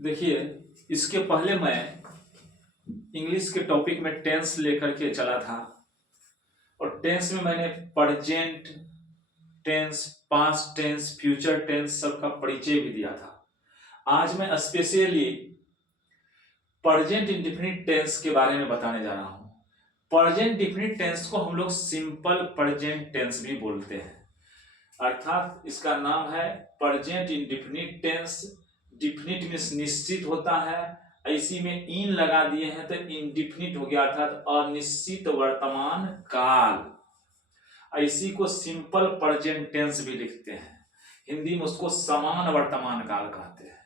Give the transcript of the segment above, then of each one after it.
देखिए, इसके पहले मैं इंग्लिश के टॉपिक में टेंस लेकर के चला था और टेंस में मैंने present tense, past tense, future tense सबका परिचय भी दिया था। आज मैं स्पेशली प्रेजेंट इंडेफिनिट टेंस के बारे में बताने जा रहा हूं। प्रेजेंट डिफिनिट टेंस को हम लोग सिंपल प्रेजेंट टेंस भी बोलते हैं, अर्थात इसका नाम है प्रेजेंट इंडेफिनिट टेंस। डिफिनिट में निश्चित होता है, इसी में इन लगा दिए हैं तो इंडिफिनिट हो गया, अर्थात अनिश्चित वर्तमान काल। इसी को सिंपल प्रेजेंट टेंस भी लिखते हैं, हिंदी में उसको समान वर्तमान काल कहते हैं।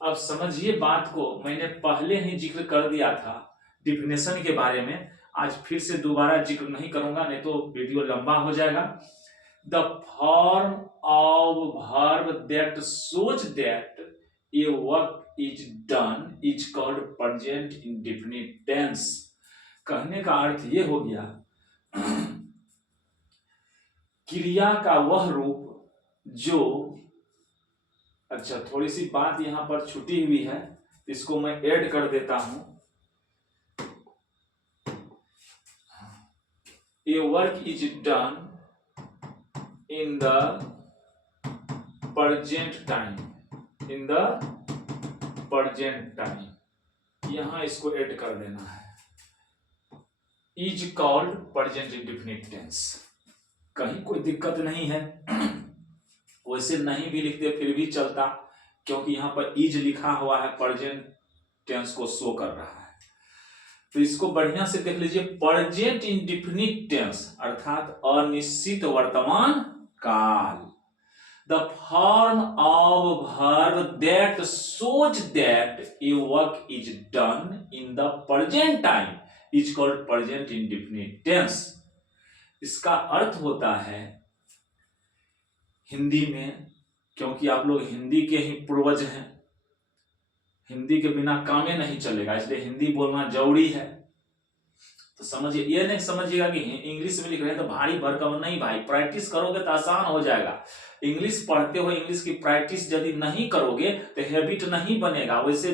अब समझिए बात को, मैंने पहले ही जिक्र कर दिया था डिफिनेशन के बारे में, आज फिर से दोबारा जिक्र नहीं करूंगा, नहीं तो वीडियो लंबा हो जाएगा। The form of verb that shows that a work is done is called present indefinite tense. कहने का अर्थ ये हो गया, क्रिया का वह रूप जो, अच्छा थोड़ी सी बात यहां पर छुटी हुई है, इसको मैं ऐड कर देता हूं। A work is done in the present time, in the present time, यहां इसको ऐड कर देना है। Is called present indefinite tense। कहीं कोई दिक्कत नहीं है, वैसे नहीं भी लिखते फिर भी चलता, क्योंकि यहां पर इज लिखा हुआ है, प्रेजेंट टेंस को शो कर रहा है। तो इसको बढ़िया से देख लीजिए, प्रेजेंट इंडेफिनिट टेंस अर्थात अनिश्चित वर्तमान काल। The form of verb that shows that a work is done in the present time is called present indefinite tense. इसका अर्थ होता है हिंदी में, क्योंकि आप लोग हिंदी के ही पूर्वज हैं, हिंदी के बिना काम ही नहीं चलेगा, इसलिए हिंदी बोलना जरूरी है। तो समझिए, ये नहीं समझिएगा कि इंग्लिश में लिख रहे हैं तो भारी भरकम नहीं भाई, प्रैक्टिस करोगे तो आसान हो जाएगा। इंग्लिश पढ़ते हो, इंग्लिश की प्रैक्टिस यदि नहीं करोगे तो हैबिट नहीं बनेगा, वैसे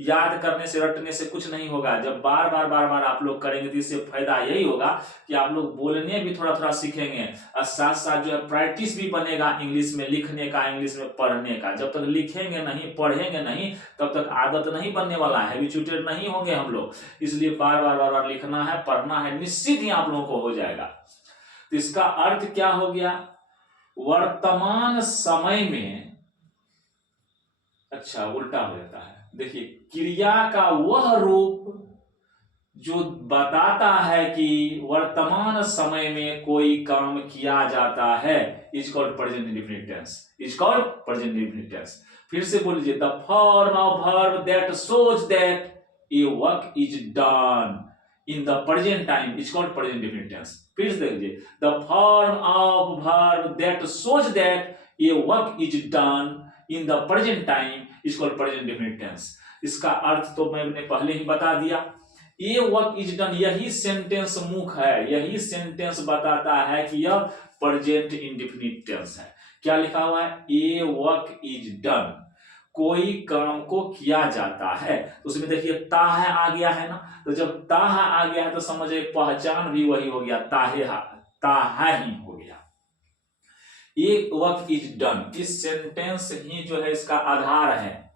याद करने से रटने से कुछ नहीं होगा। जब बार बार आप लोग करेंगे तो इससे फायदा यही होगा कि आप लोग बोलने भी थोड़ा थोड़ा सीखेंगे और साथ साथ जो है प्रैक्टिस भी बनेगा इंग्लिश में लिखने का, इंग्लिश में पढ़ने का। जब तक लिखेंगे नहीं, पढ़ेंगे नहीं, तब तक आदत नहीं बनने वाला है, हैबिचुएटेड नहीं होंगे हम लोग। इसलिए बार लिखना है, पढ़ना है, निश्चित ही आप लोगों को हो जाएगा। तो इसका अर्थ क्या हो गया, वर्तमान समय में, अच्छा उल्टा हो जाता है। देखिए, क्रिया का वह रूप जो बताता है कि वर्तमान समय में कोई काम किया जाता है is called present indefinite tense, is called present indefinite tense. फिर से बोल लीजिए, the form of verb that shows that a work is done in the present time is called present indefinite tense। फिर से देखिए, the form of verb that shows that a work is done in the present time is called present indefinite tense। इसका अर्थ तो मैंने पहले ही बता दिया, a work is done, यही सेंटेंस मुख है, यही सेंटेंस बताता है कि यह present indefinite tense है। क्या लिखा हुआ है, a work is done, कोई काम को किया जाता है। तो उसमें देखिए ताह आ गया है ना, तो जब ताह आ गया है तो समझिए पहचान भी वही हो गया, ताह ही हो गया। ये वर्क इज डन, इस सेंटेंस ही जो है इसका आधार है।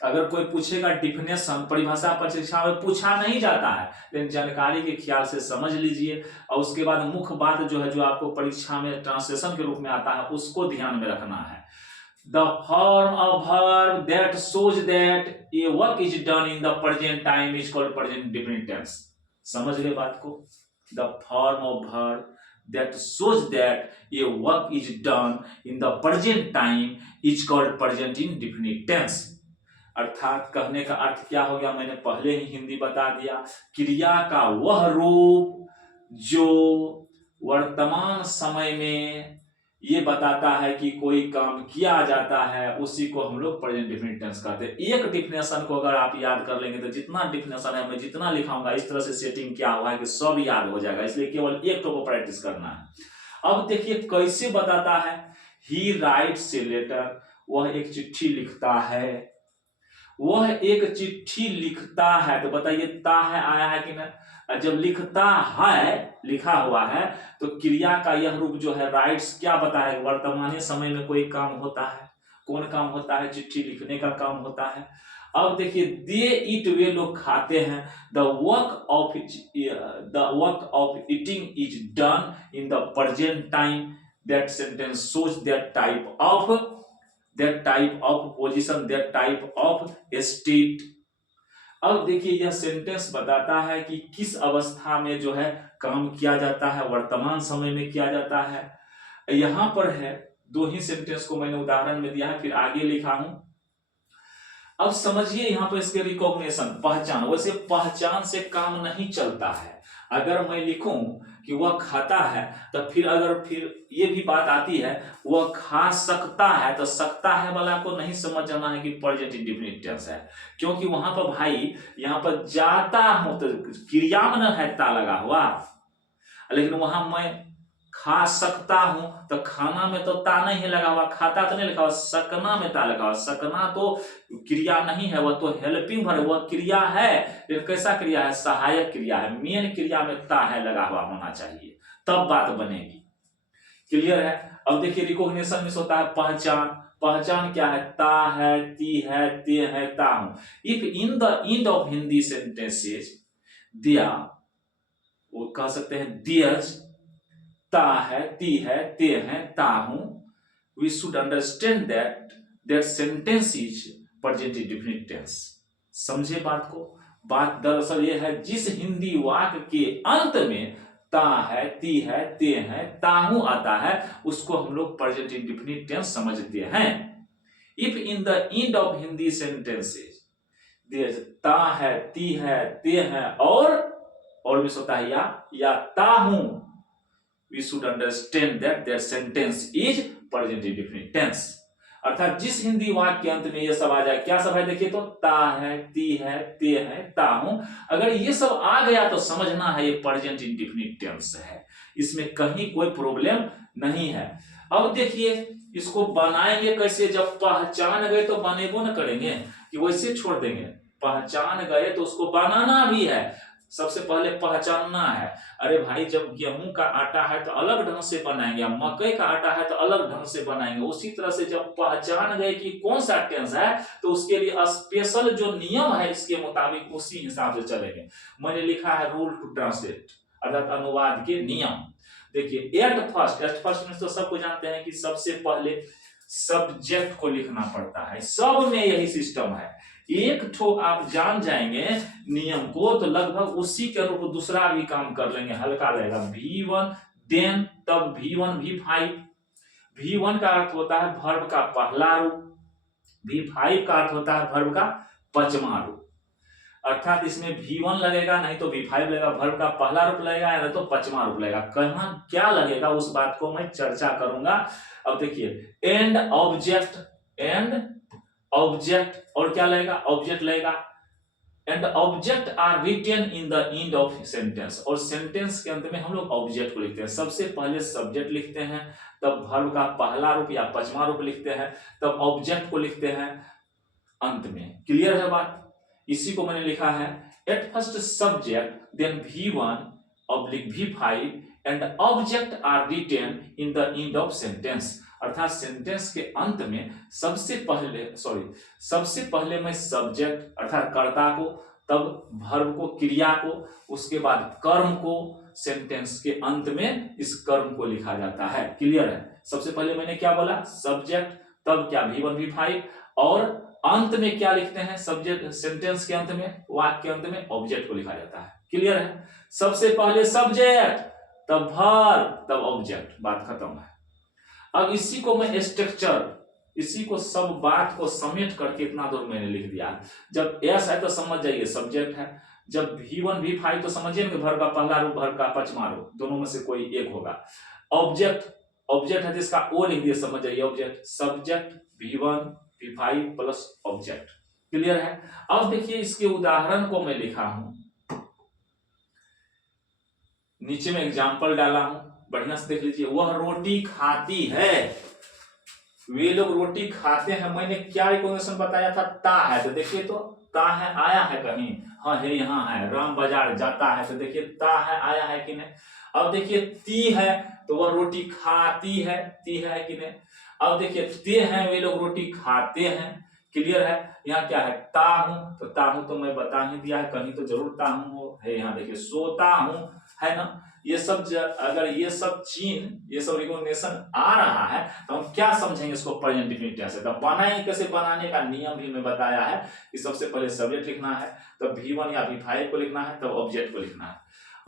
अगर कोई पूछेगा डिफिनेशन, परिभाषा परीक्षा में पूछा नहीं जाता है, लेकिन जानकारी के ख्याल से समझ लीजिए, और उसके बाद मुख्य बात जो है, जो आपको परीक्षा में ट्रांसलेशन के रूप में आता है, उसको ध्यान में रखना है। The form of verb that shows that a work is done in the present time is called present indefinite tense। समझ गए बात को? The form of verb that shows that a work is done in the present time is called present indefinite tense। अर्थात कहने का अर्थ क्या हो गया, मैंने पहले ही हिंदी बता दिया, क्रिया का वह रूप जो वर्तमान समय में ये बताता है कि कोई काम किया जाता है, उसी को हम लोग प्रेजेंट इंडेफिनिट टेंस कहते हैं। एक डिफिनेशन को अगर आप याद कर लेंगे तो जितना डिफिनेशन है, मैं जितना लिखाऊंगा इस तरह से सेटिंग क्या हुआ है कि सब याद हो जाएगा, इसलिए केवल एक को प्रैक्टिस करना है। अब देखिए कैसे बताता है, ही राइट्स ए लेटर, वह एक चिट्ठी लिखता है, वह एक चिट्ठी लिखता है। तो बताइए ता है आया है कि नहीं? जब लिखता है लिखा हुआ है तो क्रिया का यह रूप जो है राइट्स क्या बता है? वर्तमान समय में कोई काम होता है। कौन काम होता है? चिट्ठी लिखने का काम होता है। अब देखिए दे इट वे लोग खाते हैं। The work of eating is done in the present time. That sentence shows that type of position, that type of state. अब देखिए यह सेंटेंस बताता है कि किस अवस्था में जो है काम किया जाता है, वर्तमान समय में किया जाता है। यहां पर है दो ही सेंटेंस को मैंने उदाहरण में दिया है, फिर आगे लिखा हूं। अब समझिए यहां पर इसके रिकॉग्निशन, पहचान। वैसे पहचान से काम नहीं चलता है। अगर मैं लिखूं कि वह खाता है तो फिर ये भी बात आती है वह खा सकता है, तो सकता है वाला को नहीं समझ जाना है कि प्रेजेंट इंडेफिनिट टेंस है, क्योंकि वहां पर भाई यहां पर जाता हूं तो क्रिया में है ता लगा हुआ। लेकिन वहां मैं खा सकता हूं तो खाना में तो ता नहीं है लगा हुआ, खाता तो नहीं लिखा हुआ, सकना में ता लगा हुआ। सकना तो क्रिया नहीं है, वह तो हेल्पिंग वर्ब, वह क्रिया है लेकिन कैसा क्रिया है? सहायक क्रिया है। मेन क्रिया में ता है लगा हुआ होना चाहिए, तब बात बनेगी। क्लियर है? अब देखिए रिकॉग्निशन में होता है पहचान। पहचान क्या है? ता है, ती है, ते है, ता हूं। If in the end of Hindi sentences दिया, वो कह सकते हैं दियज, ता है, ती है, ते है, ता हूं, we should understand that sentence is present indefinite tense. समझे बात को? बात दरअसल यह है जिस हिंदी वाक्य के अंत में ता है, ती है, ते है, ताहू आता है उसको हम लोग प्रेजेंट इंडेफिनिट टेंस समझते हैं। If in the end of Hindi sentences ता है, ती है, ते है और भी होता है या ताहू, we should understand that sentence is present indefinite tense। अर्थात जिस हिंदी वाक्य के अंत में ये सब आ जाए, क्या सब है देखिए तो ता है, ती है, ते है, ता हूं, अगर ये सब आ गया तो समझना है ये प्रेजेंट इंडेफिनिट टेंस है, इसमें कहीं कोई प्रॉब्लम नहीं है। अब देखिए इसको बनाएंगे कैसे? जब पहचान गए तो बनेबो न करेंगे कि वैसे छोड़ देंगे। पहचान गए तो उसको बनाना भी है। सबसे पहले पहचानना है। अरे भाई जब गेहूं का आटा है तो अलग ढंग से बनाएंगे, मकई का आटा है तो अलग ढंग से बनाएंगे। उसी तरह से जब पहचान गए कि कौन सा टेंस है तो उसके लिए स्पेशल जो नियम है इसके मुताबिक उसी हिसाब से चलेंगे। मैंने लिखा है रूल टू ट्रांसलेट, अर्थात अनुवाद के नियम। देखिए एट फर्स्ट में तो सबको जानते हैं कि सबसे पहले सब्जेक्ट को लिखना पड़ता है। सब में यही सिस्टम है। एक ठो आप जान जाएंगे नियम को तो लगभग उसी के अनुरूप दूसरा भी काम कर लेंगे, हल्का लगेगा। V1 देन तब V1 V5। V1 का अर्थ होता है वर्ब का पहला रूप, V5 का अर्थ होता है वर्ब का पांचवा रूप। अर्थात इसमें V1 लगेगा नहीं तो V5 लगेगा, वर्ब का पहला रूप लगेगा नहीं तो पांचवा रूप लगेगा। कहां क्या लगेगा उस बात को मैं चर्चा करूंगा। अब देखिए एंड ऑब्जेक्ट और क्या लगेगा? ऑब्जेक्ट लगेगा। And object are written in the end of sentence, और सेंटेंस के अंत में हम लोग ऑब्जेक्ट को लिखते हैं। सबसे पहले सब्जेक्ट लिखते हैं, तब वर्ब का पहला रूप या पांचवा रूप लिखते हैं, तब ऑब्जेक्ट को लिखते हैं अंत में। क्लियर है बात? इसी को मैंने लिखा है at first subject then V1/V5 and object are written in the end of sentence. अर्थात सेंटेंस के अंत में सबसे पहले मैं सब्जेक्ट अर्थात कर्ता को, तब वर्ब को, क्रिया को, उसके बाद कर्म को, सेंटेंस के अंत में इस कर्म को लिखा जाता है। क्लियर है? सबसे पहले मैंने क्या बोला? सब्जेक्ट, तब क्या V1/V5, और अंत में क्या लिखते हैं? सब्जेक्ट, सेंटेंस के अंत में, वाक्य के अंत में ऑब्जेक्ट को लिखा जाता है। क्लियर है? सबसे पहले सब्जेक्ट, तब वर्ब, तब ऑब्जेक्ट, बात खत्म है। अब इसी को मैं स्ट्रक्चर, इसी को सब बात को समेट करके इतना दूर मैंने लिख दिया। जब एस है तो समझ जाइए सब्जेक्ट है, जब V1/V5 तो समझिए ना वर्ब का पहला रूप, वर्ब का पांचवा रूप, दोनों में से कोई एक होगा। ऑब्जेक्ट है जिसका ओ लिख दिया, समझ जाइए object, subject V1/V5 plus object. Clear है? अब देखिए इसके उदाहरण को मैं लिखा हूं, नीचे में एग्जाम्पल डाला हूं, बढ़िया से देख लीजिए। वह रोटी खाती है, वे लोग रोटी खाते हैं, मैंने क्या रिकॉग्निशन बताया था, ता है, तो देखिए तो ता है, आया है कहीं, हाँ है, यहाँ है, राम बाजार जाता है, तो देखिए ता है, आया है कि नहीं। अब देखिए ती है, तो वह रोटी खाती है, ती है कि नहीं। अब देखिए ते हैं, वे लोग रोटी खाते हैं, क्लियर है। यहाँ क्या है, ता हूं, तो ता हूं तो मैं बता ही दिया है, कहीं तो जरूर ता हूं है। यहाँ देखिए सोता हूं, है ना। ये सब अगर ये सब चीन, ये सब रिकॉग्निशन आ रहा है तो हम क्या समझेंगे इसको प्रेजेंट डिफिनिट टेंस से। तो बनाएंगे कैसे, बनाने का नियम भी मैं बताया है कि सबसे पहले सब्जेक्ट लिखना है, तब V1 या V5 को लिखना है, तब ऑब्जेक्ट को लिखना है।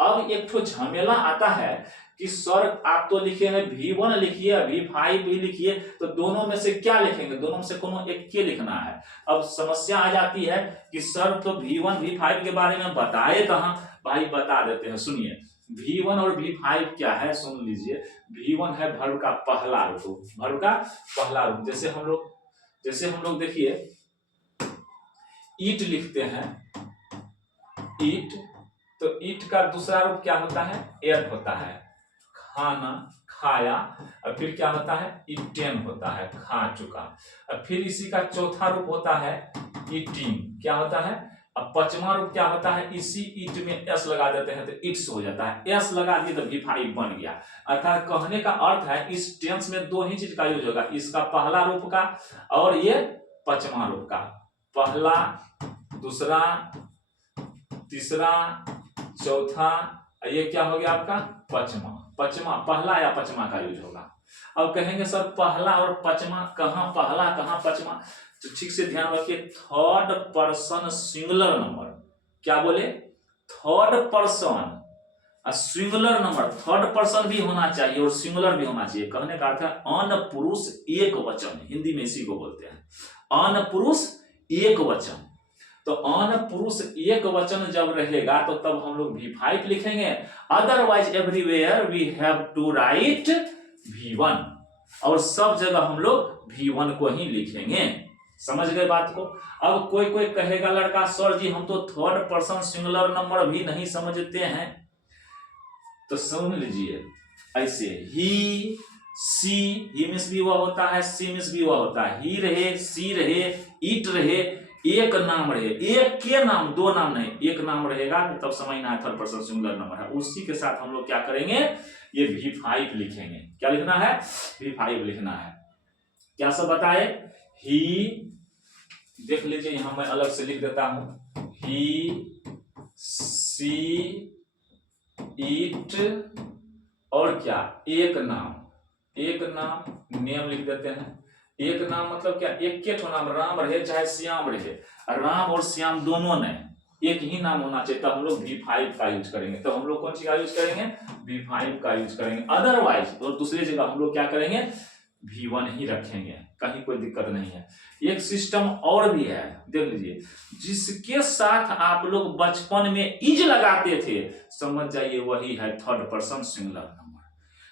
अब एक तो झमेला आता है कि सर आप तो लिखे हैं V1 लिखिए, V5 भी लिखिए, तो दोनों में से क्या लिखेंगे, दोनों में से कोनो एक के लिखना है। अब समस्या आ जाती है कि सर तो V1 V5 के बारे में बताए कहां, भाई बता देते हैं, सुनिए। V1 और V5 क्या है, सुन लीजिए। V1 है वर्ब का पहला रूप, वर्ब का पहला रूप। जैसे हम लोग देखिए ईट लिखते हैं, ईट, तो ईट का दूसरा रूप क्या होता है, एट होता है, खाना, खाया। और फिर क्या होता है, इटेन होता है, खा चुका। और फिर इसी का चौथा रूप होता है ईटिंग, क्या होता है। अब पांचवा रूप क्या होता है, इसी ईट में एस लगा देते हैं तो इट्स हो जाता है, एस लगा दिए तो V5 बन गया। अर्थात कहने का अर्थ है इस टेंस में दो ही चीज का यूज होगा, इसका पहला रूप का और ये पांचवा रूप का। पहला, दूसरा, तीसरा, चौथा, ये क्या हो गया आपका पचमा। पचमा, पहला या पचमा का यूज होगा। अब कहेंगे सर पहला और पचमा कहां, पहला कहां पचमा, तो ठीक से ध्यान रखिए, थर्ड पर्सन सिंगुलर नंबर, क्या बोले, third person singular number, third person भी होना चाहिए और सिंगुलर भी होना चाहिए। कहने का अर्थ है अनपुरुष एक वचन, हिंदी में इसी को बोलते हैं अनपुरुष एक वचन। तो अनपुरुष एक वचन जब रहेगा तो तब हम लोग V5 लिखेंगे, otherwise everywhere we have to write V1, और सब जगह हम लोग V1 को ही लिखेंगे। समझ गए बात को। अब कोई कहेगा लड़का, सर जी हम तो थर्ड पर्सन सिंगुलर नंबर भी नहीं समझते हैं, तो सुन लीजिए ऐसे, ही, सी, ही मीन्स भी वह होता है, सी मीन्स भी वह होता है, ही रहे, सी रहे, इट रहे, एक नाम रहे, एक के नाम, दो नाम नहीं, एक नाम रहेगा तब समझना है थर्ड पर्सन सिंगुलर नंबर है। उसी के साथ हम लोग क्या करेंगे, ये V5 लिखेंगे। क्या लिखना है, V5 लिखना है। क्या सब बताए, ही, देख लीजिए यहां मैं अलग से लिख देता हूं, ही, सी, इट, और क्या, एक नाम, एक नाम, नेम लिख देते हैं। एक नाम मतलब क्या, एक के नाम, राम रहे चाहे श्याम रहे, राम और श्याम दोनों ने एक ही नाम होना चाहिए, तब हम लोग V5 का यूज करेंगे। तो हम लोग कौन सी का यूज करेंगे, V5 का यूज करेंगे। अदरवाइज और दूसरी जगह हम लोग क्या करेंगे, V1 ही रखेंगे, कहीं कोई दिक्कत नहीं है। एक सिस्टम और भी है, देख लीजिए, जिसके साथ आप लोग बचपन में इज लगाते थे, समझ जाइए वही है थर्ड पर्सन सिंगुलर नंबर।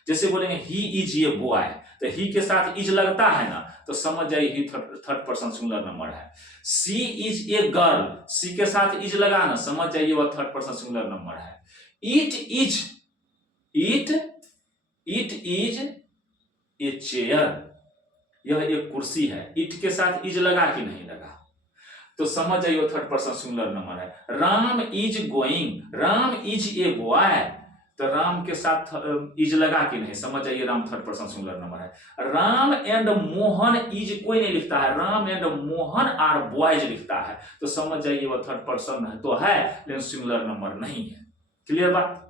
जैसे बोलेंगे ही इज ए बॉय, तो ही के साथ इज लगता है ना, तो समझ जाइए ही थर्ड पर्सन सिंगुलर नंबर है। सी इज ए गर्ल, सी के साथ इज लगा ना, समझ जाइए वह थर्ड पर्सन सिंगुलर नंबर है। It is, it is a chair, यह एक कुर्सी है, इट के साथ इज लगा कि नहीं लगा, तो समझ जाइए थर्ड पर्सन सिंगुलर नंबर है। Ram is going, Ram is a boy, तो राम के साथ इज लगा कि नहीं, समझ जाइए Ram third person singular number है। राम एंड मोहन इज कोई नहीं लिखता है, Ram and Mohan are boys लिखता है, तो समझ जाइए वह थर्ड पर्सन तो है लेकिन सिंगुलर नंबर नहीं है। क्लियर बात।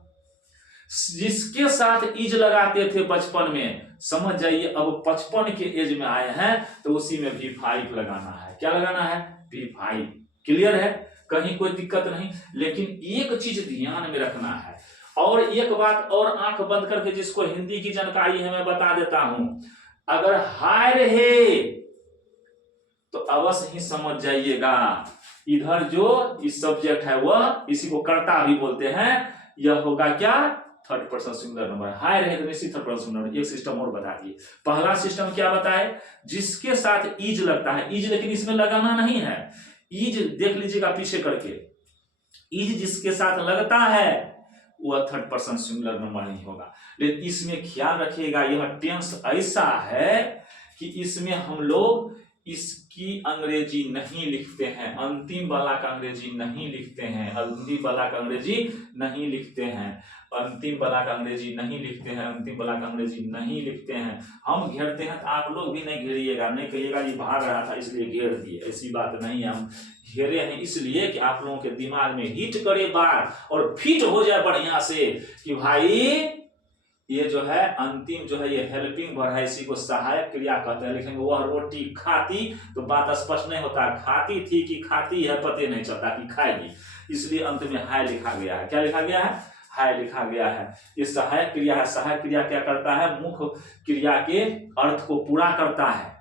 जिसके साथ इज लगाते थे बचपन में, समझ जाइए अब 55 के एज में आए हैं तो उसी में V5 लगाना है। क्या लगाना है, V5। क्लियर है, कहीं कोई दिक्कत नहीं। लेकिन एक चीज ध्यान में रखना है, और एक बात और आंख बंद करके जिसको हिंदी की जानकारी है मैं बता देता हूं, अगर हाय रहे तो अवश्य ही समझ जाइएगा इधर जो इस सब्जेक्ट है वह, इसी को कर्ता भी बोलते हैं, यह होगा क्या, थर्ड पर्सन सिंगुलर नंबर। हाय रहे तो निश्चित थर्ड पर्सन सिंगुलर। एक सिस्टम और बता दिए। पहला सिस्टम क्या बताए, जिसके साथ इज लगता है, इज लेकिन इसमें लगाना नहीं है, इज देख लीजिएगा पीछे करके, इज जिसके साथ लगता है वह थर्ड पर्सन सिंगुलर नंबर नहीं होगा। लेकिन इसमें ख्याल रखिएगा यह टेंस ऐसा है कि इसमें हम लोग इसकी अंग्रेजी नहीं लिखते हैं, अंतिम वाला का अंग्रेजी नहीं लिखते हैं, अंतिम वाला का अंग्रेजी नहीं लिखते हैं, अंतिम वाला का अंग्रेजी नहीं लिखते हैं, अंतिम वाला का अंग्रेजी नहीं लिखते हैं। हम घेरते हैं तो आप लोग भी नहीं घेरिएगा, नहीं कहिएगा ये भाग रहा था इसलिए घेर दिए, ऐसी बात नहीं है। हम घेरे हैं इसलिए कि आप लोगों के दिमाग में हिट करे बात और फिट हो जाए बढ़िया से कि भाई ये जो है अंतिम जो है ये हेल्पिंग वर्ब है, इसी को सहायक क्रिया कहते हैं। लिखेंगे वह रोटी खाती तो बात स्पष्ट नहीं होता, खाती थी कि खाती है पता नहीं चलता कि खाएगी, इसलिए अंत में हाय लिखा गया है। क्या लिखा गया है? हाय लिखा गया है। ये सहायक क्रिया है। सहायक क्रिया क्या करता है? मुख्य क्रिया के अर्थ को पूरा करता है।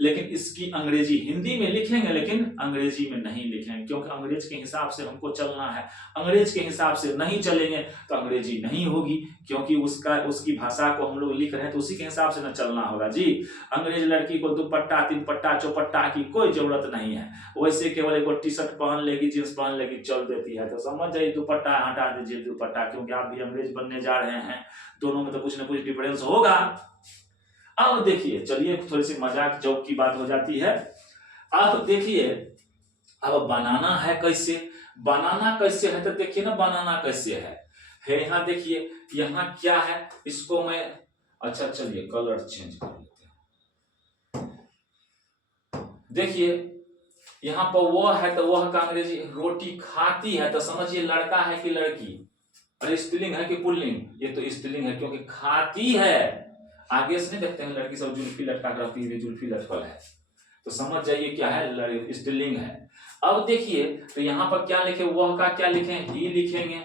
लेकिन इसकी अंग्रेजी हिंदी में लिखेंगे लेकिन अंग्रेजी में नहीं लिखेंगे, क्योंकि अंग्रेज के हिसाब से हमको चलना है। अंग्रेज के हिसाब से नहीं चलेंगे तो अंग्रेजी नहीं होगी, क्योंकि उसकी भाषा को हम लोग लिख रहे हैं तो उसी के हिसाब से न चलना होगा जी। अंग्रेज लड़की को दुपट्टा, तीन पट्टा, चौपट्टा की कोई जरूरत नहीं है, वैसे केवल एक टी शर्ट पहन लेगी, जींस पहन लेगी, चल देती है। तो समझ जाइए दुपट्टा हटा दीजिए दुपट्टा, क्योंकि आप भी अंग्रेज बनने जा रहे हैं, दोनों में तो कुछ न कुछ डिफरेंस होगा। अब देखिए, चलिए थोड़ी सी मजाक जोक की बात हो जाती है। अब देखिए, अब बनाना है कैसे, बनाना कैसे है तो देखिए ना, बनाना कैसे है यहाँ देखिए, यहाँ क्या है, इसको मैं अच्छा चलिए कलर चेंज कर लेते हैं। देखिए यहाँ पर वो है तो वह का अंग्रेजी रोटी खाती है, तो समझिए लड़का है कि लड़की, अरे स्त्रीलिंग है कि पुल्लिंग, ये तो स्त्रीलिंग है क्योंकि खाती है। आगे से नहीं देखते हैं लड़की सब जुल्फी लटका कर रखती है, जुल्फी लटकल है, तो समझ जाइए क्या है, स्त्रीलिंग है। अब देखिए तो यहाँ पर क्या लिखे, वह का क्या लिखें, ही लिखेंगे,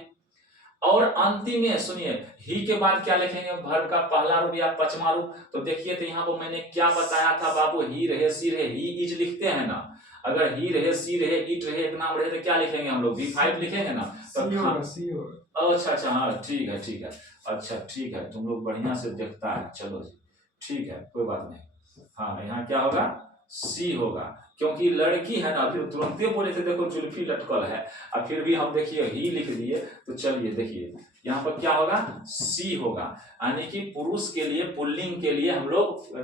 और अंतिम में सुनिए ही के बाद क्या लिखेंगे, वर्ब का पहला रूप या पचमा रूप। तो देखिए तो यहाँ पर मैंने क्या बताया था बाबू, ही रहे, सी रहे, ही इज लिखते हैं ना, अगर ही रहे, सी रहे, इट रहे, एक नाम रहे तो क्या लिखेंगे हम लोग, V5 लिखेंगे ना। तो अच्छा हाँ ठीक है, अच्छा ठीक है, तुम लोग बढ़िया से देखता है, चलो जी ठीक है कोई बात नहीं। हाँ यहाँ क्या होगा, सी होगा, क्योंकि लड़की है ना, फिर तुरंत बोले थे देखो जुल्फी लटकल है, और फिर भी हम देखिए ही लिख दिए। तो चलिए देखिए यहाँ पर क्या होगा, सी होगा, यानी कि पुरुष के लिए, पुल्लिंग के लिए हम लोग,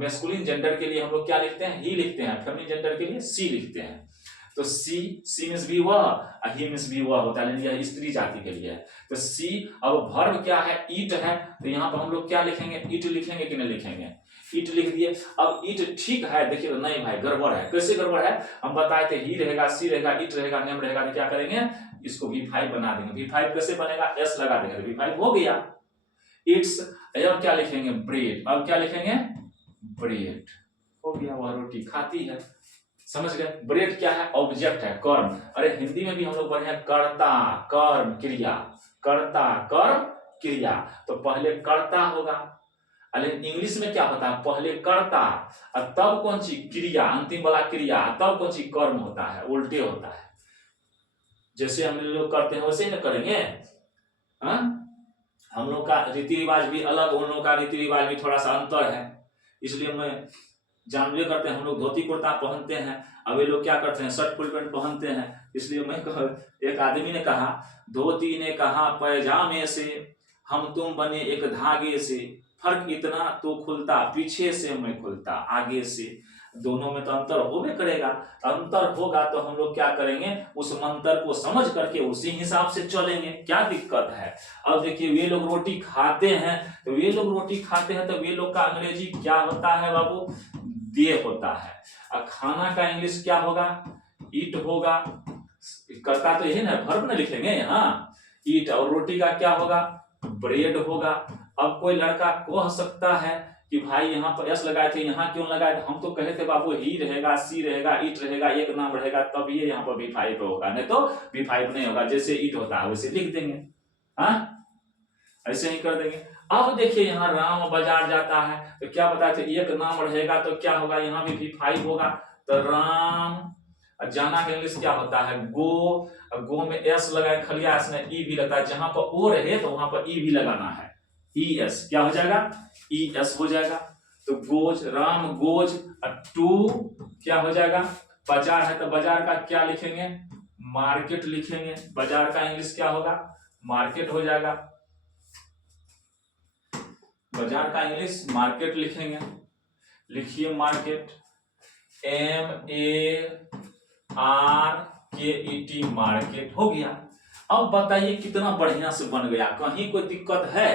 मैस्कुलिन जेंडर के लिए हम लोग क्या लिखते हैं, ही लिखते हैं, फेमिनिन जेंडर के लिए सी लिखते हैं। तो सी मींस भी वह, ही मींस भी वह होता है, यह स्त्री जाति के लिए है। तो सी, अब वर्ब क्या है, ईट है, तो यहाँ पर हम लोग क्या लिखेंगे, ईट लिखेंगे कि नहीं लिखेंगे, ईट लिख दिए। अब ईट ठीक है, देखिए नहीं भाई गड़बड़ है, कैसे गड़बड़ है, हम बताए थे ही रहेगा, सी रहेगा, ईट रहेगा, नेम रहेगा, तो क्या करेंगे, इसको V5 बना देंगे। V5 कैसे बनेगा, S लगा देंगे तो V5 हो गया। इट्स, अब क्या लिखेंगे, ब्रेड, अब क्या लिखेंगे, ब्रेड हो गया, वह रोटी खाती है, समझ गए। ब्रेड क्या है, ऑब्जेक्ट है, कर्म। अरे हिंदी में भी हम लोग पढ़े हैं कर्ता, कर्म, क्रिया, कर्ता, कर्म, क्रिया, तो पहले कर्ता होगा, लेकिन इंग्लिश में क्या होता है, पहले कर्ता और तब कौन सी क्रिया, अंतिम वाला क्रिया, तब कौन सी कर्म होता है, उल्टे होता है। जैसे हम लोग करते हैं वैसे ही ना करेंगे। हम लोग का रीति रिवाज भी अलग, उन लोगों का रीति रिवाज भी थोड़ा सा अंतर है, इसलिए मैं जानवे करते हैं, हम लोग धोती कुर्ता पहनते हैं, अब ये लोग क्या करते हैं, शर्ट फुल पैंट पहनते हैं। इसलिए मैं एक आदमी ने कहा, धोती ने कहा पैजामे से, हम तुम बने एक धागे से, फर्क इतना तो खुलता पीछे से, मैं खुलता आगे से, दोनों में तो अंतर होवे करेगा। अंतर होगा तो हम लोग क्या करेंगे, उस मंत्र को समझ करके उसी हिसाब से चलेंगे, क्या दिक्कत है। अब देखिए वे लोग रोटी खाते हैं, तो वे लोग रोटी खाते हैं, तो वे लोग का अंग्रेजी क्या होता है बाबू, दे होता है। और खाना का इंग्लिश क्या होगा, ईट होगा, करता तो यही ना, वर्ब ना लिखेंगे यहाँ, ईट, और रोटी का क्या होगा, ब्रेड होगा। अब कोई लड़का कह सकता है कि भाई यहाँ पर एस लगाए थे, यहाँ क्यों लगाए थे, हम तो कहे थे बाबू ही रहेगा, सी रहेगा, ईट रहेगा, एक नाम रहेगा, तब ये यहाँ पर V5 होगा, नहीं तो V5 नहीं होगा। जैसे ईट होता है वैसे लिख देंगे, हाँ ऐसे ही कर देंगे। अब देखिए यहाँ राम बाजार जाता है, तो क्या बताए थे, एक नाम रहेगा तो क्या होगा, यहाँ भी V5 होगा, तो राम। जाना का इंग्लिश क्या होता है, गो, गो में एस लगाए, खलिया एस में ई भी लगता है, जहां पर ओ रहे तो वहां पर ई भी लगाना है, ES क्या हो जाएगा, ES हो जाएगा। तो गोज, राम गोज, टू क्या हो जाएगा, बाजार है तो बाजार का क्या लिखेंगे, मार्केट लिखेंगे, बाजार का इंग्लिश क्या होगा, मार्केट हो जाएगा, बाजार का इंग्लिश मार्केट लिखेंगे। लिखिए मार्केट, MARKET, मार्केट हो गया। अब बताइए कितना बढ़िया से बन गया, कहीं कोई दिक्कत है?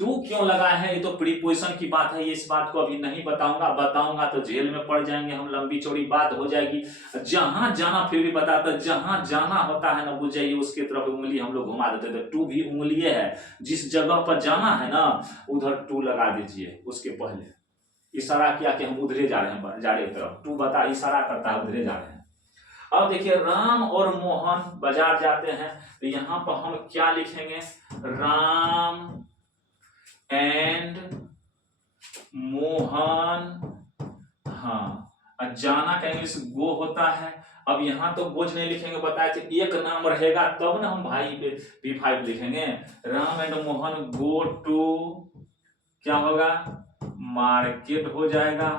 टू क्यों लगा है, ये तो प्रीपोजिशन की बात है, ये इस बात को अभी नहीं बताऊंगा तो जेल में पड़ जाएंगे हम, लंबी चौड़ी बात हो जाएगी। जहां जाना, फिर भी बताता, जहां जाना होता है ना, बुझ जाइए उसके तरफ उंगली हम लोग घुमा देते थे। टू भी उंगली है, जिस जगह पर जाना है ना उधर टू लगा दीजिए। उसके पहले इशारा किया कि हम उधरे जा रहे हैं, जा रहे तरफ, टू बता इशारा करता है उधरे जा रहे हैं। अब देखिए राम और मोहन बाजार जाते हैं, तो यहां पर हम क्या लिखेंगे, राम एंड मोहन। हाँ, जाना का इंग्लिश गो होता है। अब यहां तो गोज नहीं लिखेंगे, बताए थे एक नाम रहेगा तब ना हम भाई पे V5 लिखेंगे। Ram and Mohan go to, क्या होगा, मार्केट हो जाएगा।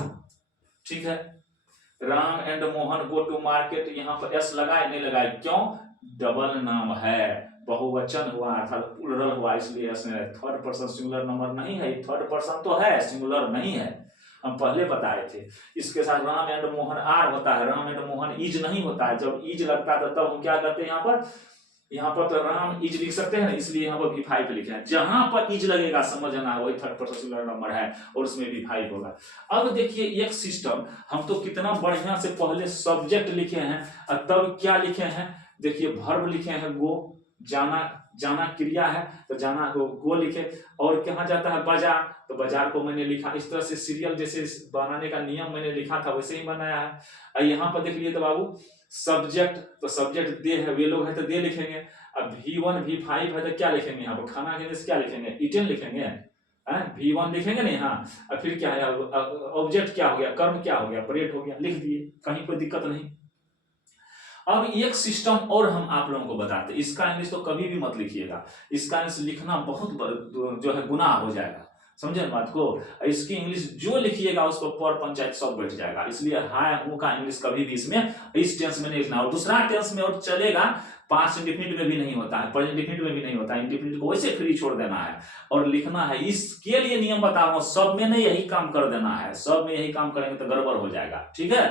ठीक है, Ram and Mohan go to market, यहाँ पर एस लगाए नहीं लगाए, क्यों, डबल नाम है, बहुवचन हुआ अर्थात प्लुरल हुआ, इसलिए थर्ड पर्सन सिंगुलर नंबर नहीं है, थर्ड पर्सन तो है, सिंगुलर नहीं है, हम पहले बताए थे। इसके साथ राम एंड मोहन आर होता है, राम एंड मोहन इज नहीं होता है। जब इज लगता है तब हम क्या करते हैं, यहाँ पर तो राम इज लिख सकते हैं, इसलिए यहाँ पर V5 लिखे हैं। जहां पर इज लगेगा समझना है, वही थर्ड पर्सन सिंगुलर नंबर है और उसमें V5 होगा। अब देखिए एक सिस्टम, हम तो कितना बढ़िया से पहले सब्जेक्ट लिखे हैं और तब क्या लिखे हैं, देखिए वर्ब लिखे हैं गो, जाना क्रिया है तो जाना को गो लिखे, और कहाँ जाता है, बाजार, तो बाजार को मैंने लिखा। इस तरह से सीरियल जैसे बनाने का नियम मैंने लिखा था वैसे ही बनाया है। यहाँ पर देख लिए तो बाबू सब्जेक्ट, तो सब्जेक्ट दे है, वे लोग है तो दे लिखेंगे। अब V1 V5 है तो क्या लिखेंगे, यहाँ पर खाना के लिए क्या लिखेंगे, ईटन लिखेंगे, V1 लिखेंगे नहीं। हाँ, और फिर क्या है, ऑब्जेक्ट क्या हो गया, कर्म क्या हो गया, परेड हो गया, लिख दिए, कहीं कोई दिक्कत नहीं। अब एक सिस्टम और हम आप लोगों को बताते हैं, इसका इंग्लिश तो कभी भी मत लिखिएगा, इसका इंग्लिश लिखना बहुत जो है गुनाह हो जाएगा, समझे बात को। इसकी इंग्लिश जो लिखिएगा उसको पर पंचायत सब बैठ जाएगा, इसलिए हाय हूं का इंग्लिश कभी भी इसमें इस टेंस में नहीं लिखना। और दूसरा टेंस में और चलेगा, पास्ट इंडिफिनिट में भी नहीं होता है, प्रेजेंट इंडिफिनिट में भी नहीं होता है, इंडिफिनिट को वैसे फ्री छोड़ देना है और लिखना है। इसके लिए नियम बता रहा हूं, सब में नहीं यही काम कर देना है, सब में यही काम करेंगे तो गड़बड़ हो जाएगा। ठीक है,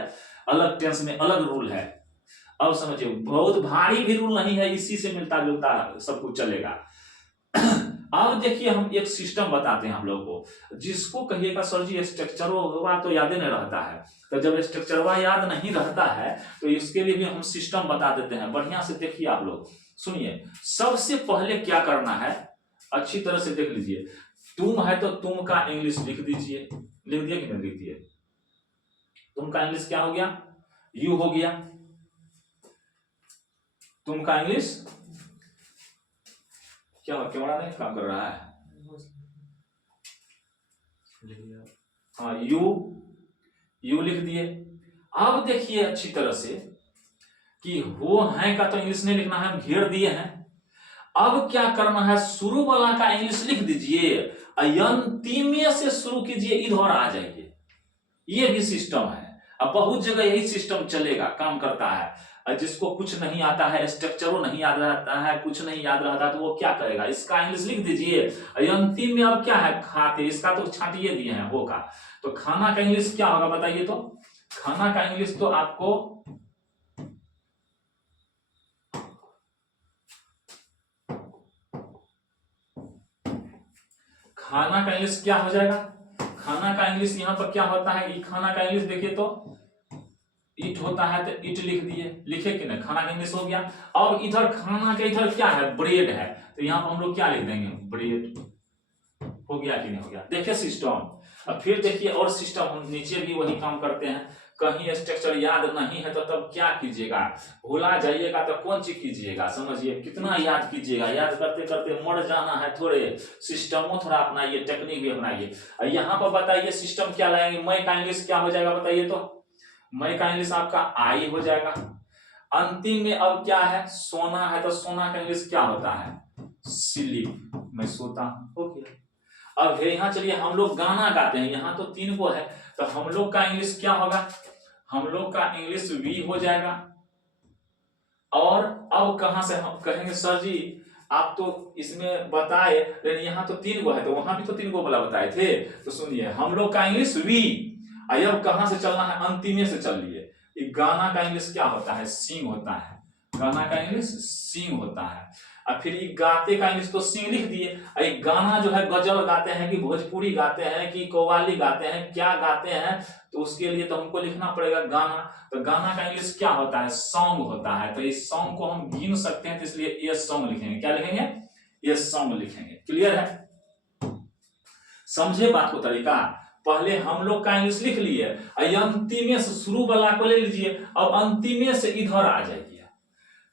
अलग टेंस में अलग रूल है। अब समझिए बहुत भारी भी रूल नहीं है, इसी से मिलता जुलता सब कुछ चलेगा। अब देखिए हम एक सिस्टम बताते हैं हम लोग को, जिसको कहिएगा सर जी स्ट्रक्चर तो याद नहीं रहता है, तो जब स्ट्रक्चर याद नहीं रहता है तो इसके लिए भी हम सिस्टम बता देते हैं। बढ़िया से देखिए आप लोग, सुनिए। सबसे पहले क्या करना है, अच्छी तरह से देख लीजिए। तुम है तो तुम का इंग्लिश लिख दीजिए, लिख दिया कि नहीं लिख दिए, तुम का इंग्लिश क्या हो गया, यू हो गया। तुम का इंग्लिश क्या, कैमरा नहीं काम कर रहा है, हाँ यू लिख दिए। अब देखिए अच्छी तरह से कि हो है का तो इंग्लिश नहीं लिखना है, हम घेर दिए हैं। अब क्या करना है, शुरू वाला का इंग्लिश लिख दीजिए, अंतिम से शुरू कीजिए, इधर आ जाइए। ये भी सिस्टम है, अब बहुत जगह यही सिस्टम चलेगा, काम करता है। जिसको कुछ नहीं आता है, स्ट्रक्चरों नहीं याद रहता है, कुछ नहीं याद रहता तो वो क्या करेगा, इसका इंग्लिश लिख दीजिए, अंतिम में अब क्या है, खाते, इसका तो छाटिए दिए हैं वो का, तो खाना का इंग्लिश क्या होगा बताइए, तो खाना का इंग्लिश तो आपको खाना का इंग्लिश क्या हो जाएगा, खाना का इंग्लिश यहाँ पर क्या होता है, खाना का इंग्लिश देखिए तो इट होता है तो इट लिख दिए, लिखे कि नहीं, खाना का इंग्लिश हो गया। अब इधर खाना के इधर क्या है, ब्रेड है, तो यहाँ पर हम लोग क्या लिख देंगे, ब्रेड हो गया कि नहीं हो गया। देखिए सिस्टम। अब फिर देखिए और सिस्टम, हम नीचे भी वही काम करते हैं। कहीं स्ट्रक्चर याद नहीं है तो तब क्या कीजिएगा, भुला जाइएगा तो कौन चीज कीजिएगा, समझिए कितना याद कीजिएगा, याद करते करते मर जाना है। थोड़े सिस्टमों थोड़ा अपनाइए, टेक्निक भी अपनाइए। यहाँ पर बताइए सिस्टम क्या लाएंगे, मैं का इंग्लिश क्या हो जाएगा बताइए, तो मैं का इंग्लिश आपका आई हो जाएगा। अंतिम में अब क्या है, सोना है तो सोना का इंग्लिश क्या होता है, स्लीप, मैं सोता हूं, हो गया। अब यहाँ चलिए हम लोग गाना गाते हैं, यहाँ तो 3 को है, तो हम लोग का इंग्लिश क्या होगा, हम लोग का इंग्लिश वी हो जाएगा। और अब कहां से हम कहेंगे सर जी आप तो इसमें बताए, यहाँ तो 3 को है, तो वहां भी तो 3 को बोला बताए थे, तो सुनिए हम लोग का इंग्लिश वी, अब कहां से चलना है, अंतिमे से चल लिए। गाना का इंग्लिश क्या होता है, सिंग होता है। गाना का इंग्लिश सिंग होता है। अब फिर ये गाते का इंग्लिश तो सिंग लिख दिए। ये गाना जो है गजल गाते हैं कि भोजपुरी गाते हैं कि कव्वाली गाते हैं, क्या गाते हैं, तो उसके लिए तो हमको लिखना पड़ेगा गाना। तो गाना का इंग्लिश क्या होता है, सॉन्ग होता है। तो इस सॉन्ग को हम गिन सकते हैं, तो इसलिए ये सॉन्ग लिखेंगे। क्या लिखेंगे, ये सॉन्ग लिखेंगे। क्लियर है, समझे बात को तरीका। पहले हम लोग का इंग्लिश लिख लिए, अंतिमे से शुरू वाला को ले लीजिए, अब अंतिमे से इधर आ जाइए।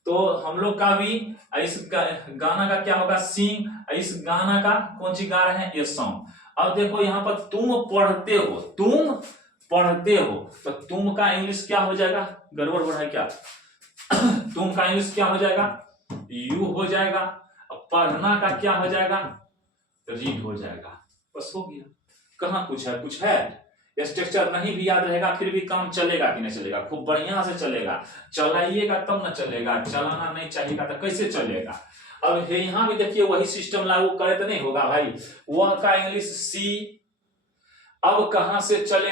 तो हम लोग का भी इस गाना का क्या होगा, सिंग। इस गाना का कौन सी गा रहे हैं, ये सॉन्ग। अब देखो यहाँ पर तुम पढ़ते हो, तुम पढ़ते हो, तो तुम का इंग्लिश क्या हो जाएगा, गड़बड़ हो रहा है क्या तुम का इंग्लिश क्या हो जाएगा, यू हो जाएगा। अब पढ़ना का क्या हो जाएगा, रीड हो जाएगा। बस हो गया। कहाँ कुछ है, कुछ है। स्ट्रक्चर नहीं भी याद रहेगा फिर भी काम चलेगा कि नहीं चलेगा, खूब बढ़िया से चलेगा। चलाइएगा तब ना चलेगा, चलाना नहीं चाहिएगा तो कैसे चलेगा। अब यहाँ भी देखिए वही सिस्टम लागू करे तो नहीं होगा भाई। वह का इंग्लिश सी, अब कहां से चले,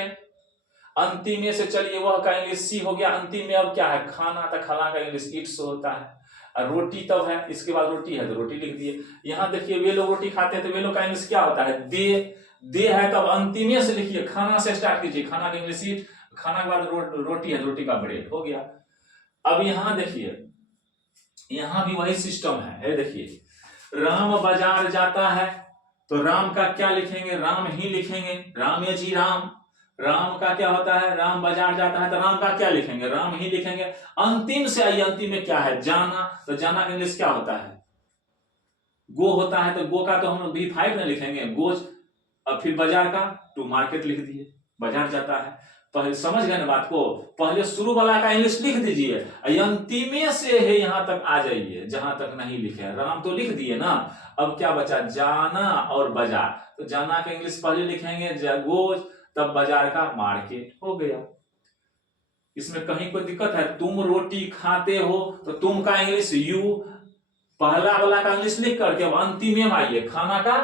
अंतिम में से चलिए, वह का इंग्लिश सी हो गया। अंतिम में अब क्या है, खाना, तो खाना का इंग्लिश इट्स होता है। और रोटी तब है, इसके बाद रोटी है तो रोटी लिख दिए। यहाँ देखिए वे लोग रोटी खाते हैं तो वे लोग का इंग्लिश क्या होता है, दे है, तब अंतिमे से लिखिए, खाना से स्टार्ट कीजिए, खाना का इंग्लिश ईट, खाना के बाद रोटी है, रोटी का ब्रेड हो गया। अब यहाँ देखिए, यहाँ भी वही सिस्टम है। देखिए राम बाजार जाता है, तो राम का क्या लिखेंगे, राम ही लिखेंगे, राम या जी राम। राम का क्या होता है, राम बाजार जाता है, तो राम का क्या लिखेंगे, राम ही लिखेंगे। अंतिम से आइए, अंतिम में क्या है, जाना, तो जाना का इंग्लिश क्या होता है, गो होता है, तो गो का तो हम V5 में लिखेंगे, गोज। अब फिर बाजार का टू मार्केट लिख दिए, बाजार जाता है। पहले समझ गए ना बात को, पहले शुरू वाला का इंग्लिश लिख दीजिए, अंतिमे से है यहाँ तक आ जाइए जहां तक नहीं लिखे। राम तो लिख दिए ना, अब क्या बचा, जाना और बाजार। तो जाना का इंग्लिश पहले लिखेंगे गोज, तब बाजार का मार्केट हो गया। इसमें कहीं कोई दिक्कत है, तुम रोटी खाते हो, तो तुम का इंग्लिश यू, पहला वाला का इंग्लिश लिख करके अब अंतिम में आइए, खाना का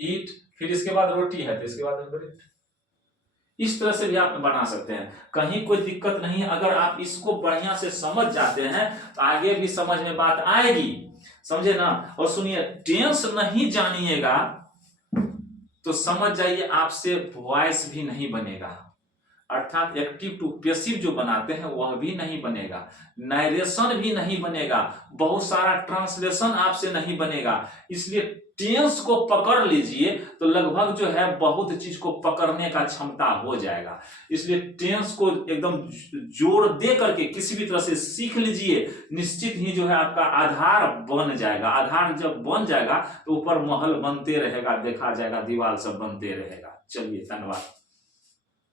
ईट, फिर इसके बाद रोटी है तो इसके बाद ब्रेड। इस तरह से भी आप बना सकते हैं, कहीं कोई दिक्कत नहीं है। अगर आप इसको बढ़िया से समझ जाते हैं तो आगे भी समझ में बात आएगी, समझे ना। और सुनिए, टेंस नहीं जानिएगा तो समझ जाइए आपसे वॉइस भी नहीं बनेगा, अर्थात एक्टिव टू पैसिव जो बनाते हैं वह भी नहीं बनेगा, नरेशन भी नहीं बनेगा, बहुत सारा ट्रांसलेशन आपसे नहीं बनेगा। इसलिए टेंस को पकड़ लीजिए तो लगभग जो है बहुत चीज को पकड़ने का क्षमता हो जाएगा। इसलिए टेंस को एकदम जोर दे करके किसी भी तरह से सीख लीजिए, निश्चित ही जो है आपका आधार बन जाएगा। आधार जब बन जाएगा तो ऊपर महल बनते रहेगा, देखा जाएगा, दीवार सब बनते रहेगा। चलिए, धन्यवाद।